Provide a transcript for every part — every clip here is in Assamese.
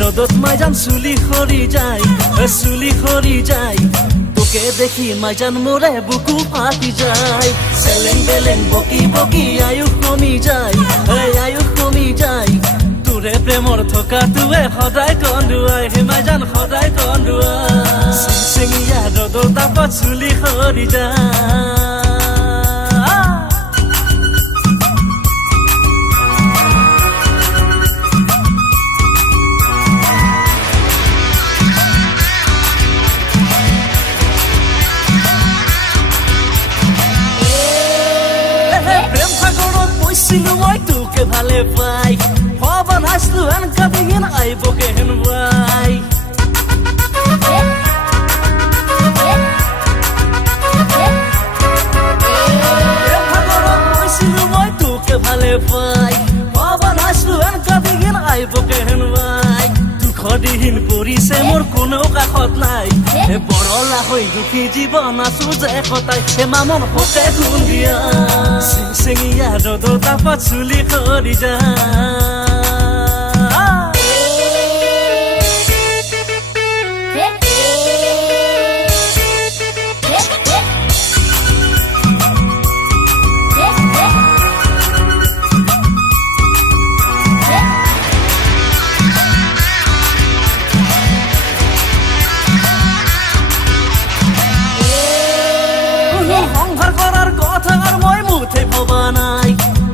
ৰ'দত মাইজান চুলি সৰি যায় তোকে দেখি মাইজান মোৰে বুকু ফাটি যায় চেলেং বেলেং বকি বকি আয়ুস কমি যায় তোৰে প্ৰেমৰ থকা তোৱে সদায় কন্দুৱাই হে মাইজান সদায় কন্দুৱাই চেঙিয়া ৰ'দৰ তাপত চুলি সৰি যায় মই তোকে ভালে পাই ভবা নাছিলো এনেকা দিন আহিবকে হেন ভাই মই তোকে ভালে পাই ভবা নাছিলো এনেকা দিন আহিবকে হেন ভাই দুখৰ দিন পৰিছে মোৰ কোনো কাষত নাই বৰলা হৈ দুখী জীৱন আছো যে কটাই হে মামন হোকে গুণ দিয়া চেঙিয়া ৰ'দৰ তাপত চুলি সৰি যায় সংসাৰ কৰাৰ কথা আৰু মই মুঠে ভবা নাই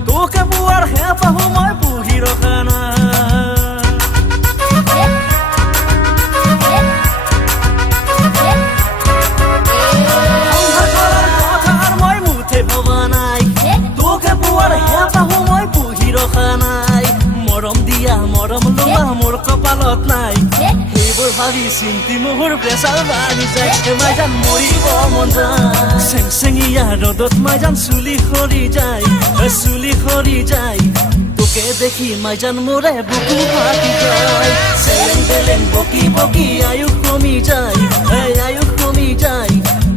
তোকে পোৱাৰ হেঁপাহ মই পুহি ৰখা নাই সংসাৰ কৰাৰ কথা আৰু মই মুঠে ভবা নাই তোকে পোৱাৰ হেঁপাহ মই পুহি ৰখা নাই মৰম দিয়া মৰম লোৱা মোৰ কপালত নাই সেইবোৰ ভাবি চিন্তি মোৰ প্ৰেছাৰ বাঢ়ি যায় মাইজান মৰিব মন যায় চেঙিয়া ৰ'দত মাইজান চুলি সৰি যায় তোকে দেখি মাইজান মোৰে বুকু ফাটি যায় চেলেং বেলেং বকি বকি আয়ুস কমি যায়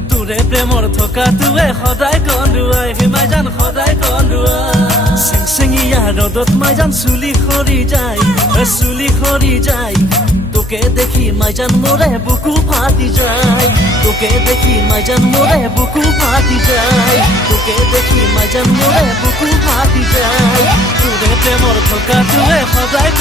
তোৰে প্ৰেমৰ থকা তোৱে সদায় কন্দুৱাই হে মাইজান সদায় কন্দুৱাই চেঙিয়া ৰ'দত মাইজান চুলি সৰি যায় তোকে দেখি মাইজান মোৰে বুকু ফাটি যায় তোকে দেখি মাইজান মোৰে বুকু ফাটি যায় তোকে দেখি মাইজান মোৰে বুকু ফাটি যায় তোৰে প্ৰেমৰ থকা তোৱে সদায়